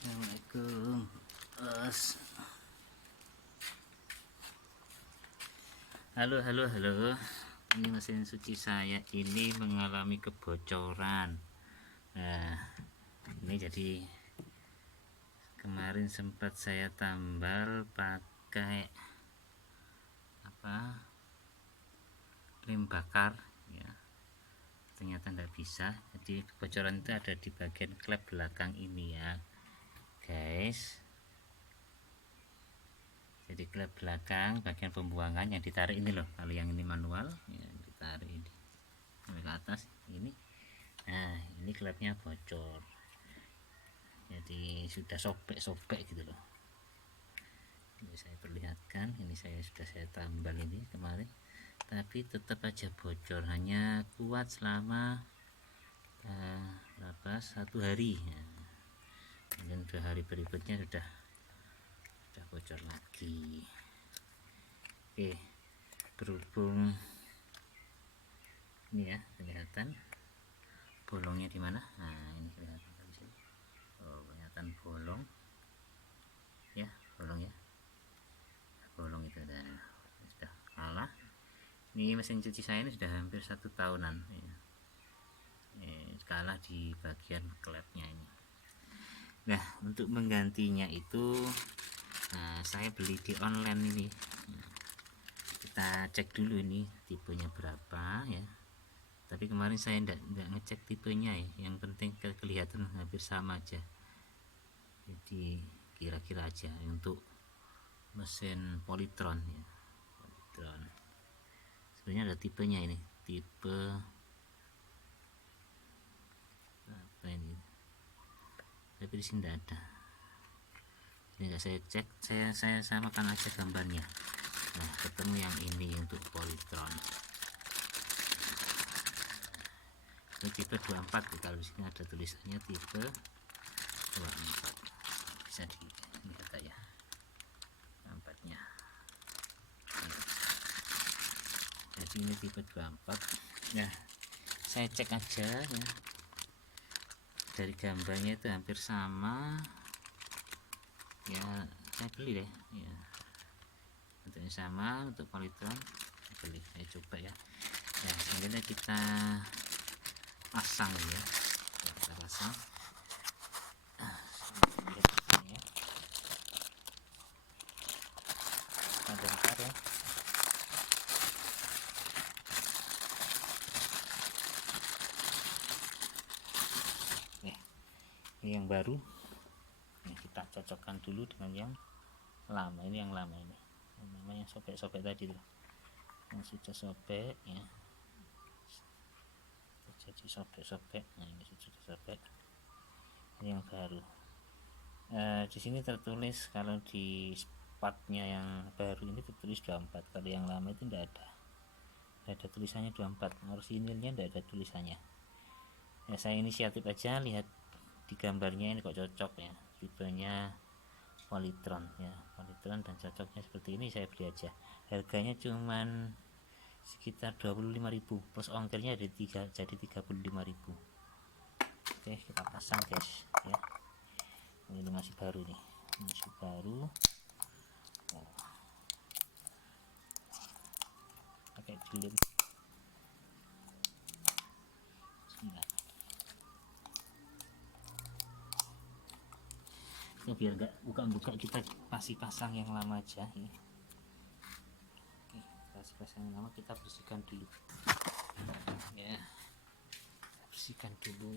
Assalamualaikum. Halo. Ini mesin cuci saya ini mengalami kebocoran. Nah, ini jadi kemarin sempat saya tambal pakai lem bakar ya. Ternyata nggak bisa. Jadi kebocoran itu ada di bagian klep belakang ini ya, guys. Jadi klep belakang bagian pembuangan yang ditarik ini loh. Kalau yang ini manual ya, ditarik ini sampai ke atas ini. Nah, ini klepnya bocor, jadi sudah sobek gitu loh. Ini saya perlihatkan, ini sudah saya tambal ini kemarin, tapi tetap aja bocor. Hanya kuat selama satu hari ya. Kemudian 2 hari berikutnya sudah bocor lagi. Oke, berhubung ini ya, kelihatan bolongnya di mana. Nah, ini kelihatan di sini. Oh, kelihatan bolong ya, bolong itu sudah kalah. Ini mesin cuci saya ini sudah hampir 1 tahunan ya. Kalah di bagian klepnya ini. Nah, untuk menggantinya itu saya beli di online ini. Kita cek dulu ini tipenya berapa ya. Tapi kemarin saya enggak ngecek tipenya ya. Yang penting kelihatan hampir sama aja. Jadi kira-kira aja untuk mesin Polytron ya. Polytron. Sebenarnya ada tipenya ini. Tipe apa ini? Tapi di sini tidak ada. Ini enggak saya cek. Saya samakan aja gambarnya. Nah, ketemu yang ini untuk Polytron. Ini tipe 24. Kalau di sini ada tulisannya tipe 24. Bisa dilihat ya dampaknya. Jadi ini tipe 24. Nah, saya cek aja ya. Dari gambarnya itu hampir sama. Ya, saya beli deh ya. Bentuknya sama untuk Polytron. Beli, saya coba ya. Nah, selanjutnya kita pasang ya. Kita pasang. Bentar ya. Ini yang baru. Ini kita cocokkan dulu dengan yang lama. Ini yang lama ini. Namanya sobek-sobek tadi tuh. Yang sudah sobek ya. Jadi sobek-sobek. Nah, ini sudah sobek. Ini yang baru. Di sini tertulis kalau di partnya yang baru ini tertulis 24. Kalau yang lama itu tidak ada tulisannya 24. Orisinilnya tidak ada tulisannya ya. Saya inisiatif aja, lihat di gambarnya ini kok cocok ya, tipenya Polytron ya, Polytron dan cocoknya seperti ini, saya beli aja. Harganya cuman sekitar 25.000 plus ongkirnya ada 3, jadi 35.000. Oke, kita pasang guys ya. Ini masih baru nih, masih baru. Pakai dilem. Ini biar enggak buka-buka, kita masih pasang yang lama aja ya. Oke, kasih pasang yang lama, kita bersihkan dulu ya. Bersihkan dulu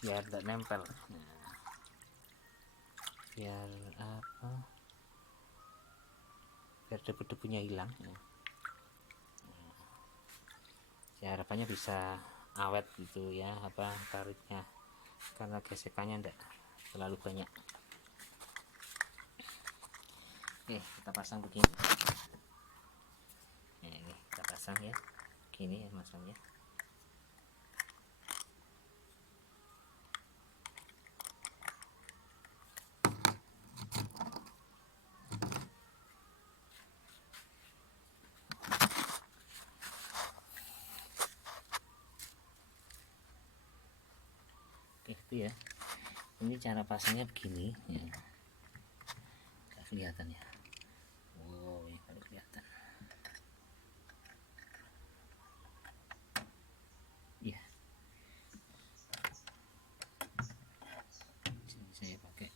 biar enggak nempel. Nah, biar biar debu-debunya hilang ya. Ya, harapannya bisa awet gitu ya, taritnya, karena gesekannya enggak terlalu banyak. Oke, kita pasang begini. Nah, ini kita pasang ya, gini ya masangnya. Oke, itu ya. Ini cara pasangnya begini ya, nggak kelihatan ya. Wow, ini kalau kelihatan ya. Sini saya pakai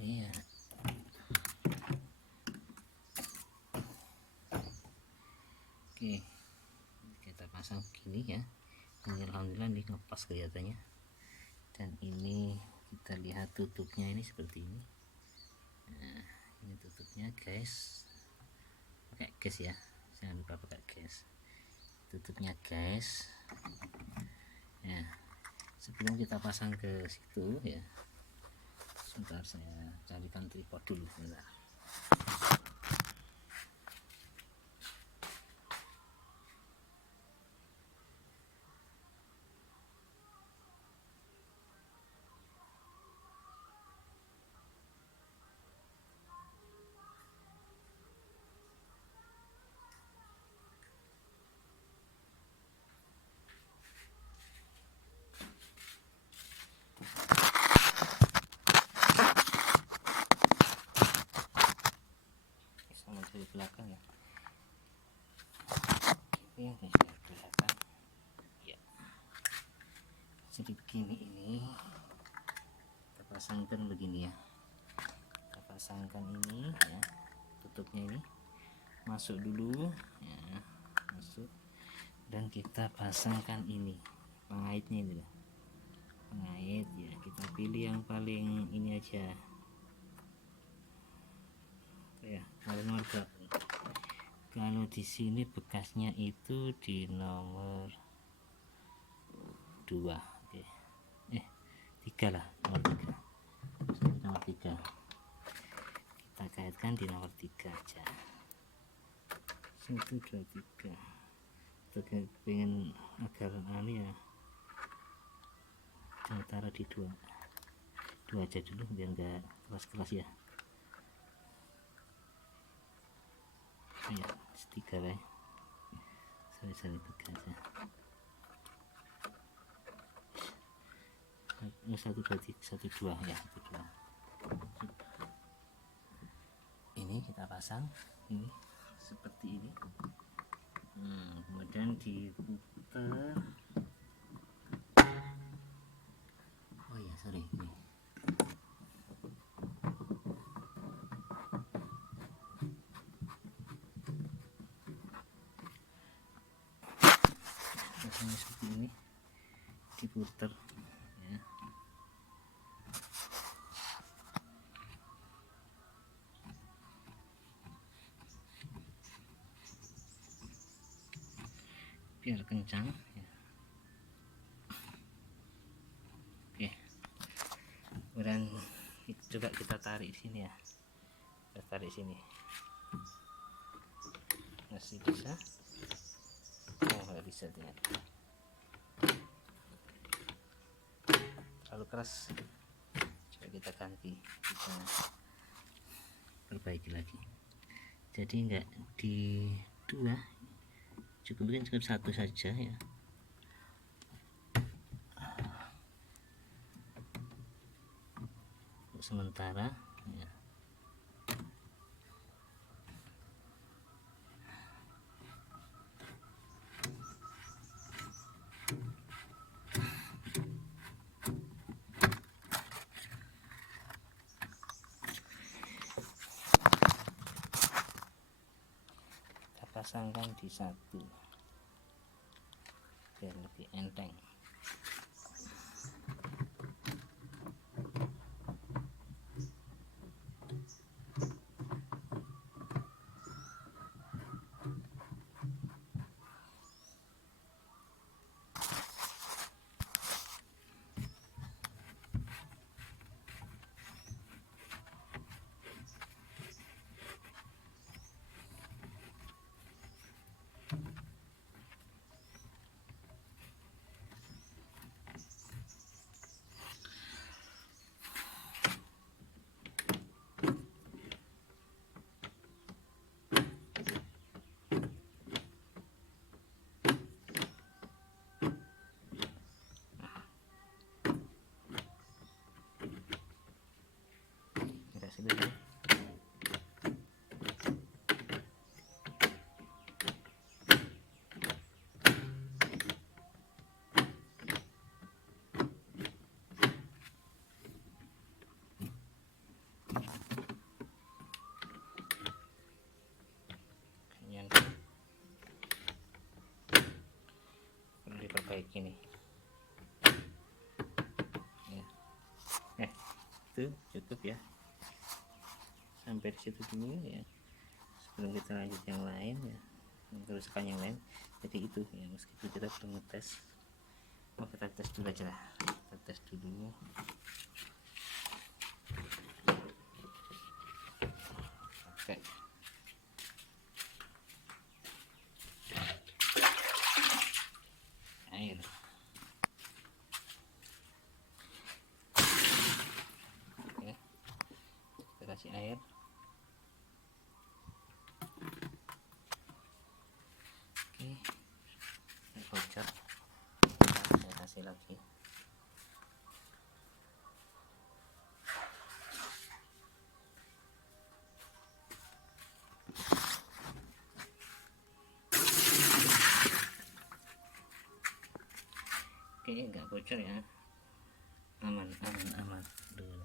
ini ya. Oke, kita pasang begini ya. Ini alhamdulillah ini ngepas kelihatannya. Dan ini kita lihat tutupnya ini seperti ini. Nah, ini tutupnya guys, pakai gas ya, jangan lupa pakai gas. Tutupnya guys ya. Sebelum kita pasang ke situ ya, sebentar saya carikan tripod dulu sebentar. Sama dari belakang ya. Ini sudah kelihatan ya. Jadi begini, ini kita pasangkan begini ya. Kita pasangkan ini ya, tutupnya ini masuk dulu ya, masuk, dan kita pasangkan ini pengaitnya ini loh, pengait ya. Kita pilih yang paling ini aja ya, nomor berapa. Kalau di sini bekasnya itu di nomor 2, oke. 3 lah, nomor 3 kita kaitkan di nomor 3 aja. 1 2 3. Kita pengen agar ya, kita taruh di 2 aja dulu biar enggak keras-keras ya. Ya 3 lah ya. Sorry 3 aja. 1 2 3 1 2 ya, 1 2. Ini kita pasang ini seperti ini. Kemudian diputar. Oh ya, sorry ini. Pasangnya seperti ini, diputar ya. Biar kencang ya. Oke, kemudian coba kita tarik sini ya, kita tarik sini, masih bisa. Oh nggak bisa ternyata, terlalu keras. Coba kita ganti, kita perbaiki lagi. Jadi enggak di 2, cukup 1 saja ya. Untuk sementara ya. Kita pasangkan di 1 biar lebih enteng. situ ya. Yang perlu diperbaiki nih ya. Itu cukup ya, sampai di situ dulu ya, sebelum kita lanjut yang lain ya, kerusakan yang lain. Jadi itu ya, meskipun kita belum ngetes, kita tes dulu aja lah, kita tes dulu. Oke, air. Oke, kita kasih air. Oke, bocor, saya kasih lagi. Oke, nggak bocor ya, aman. Dulu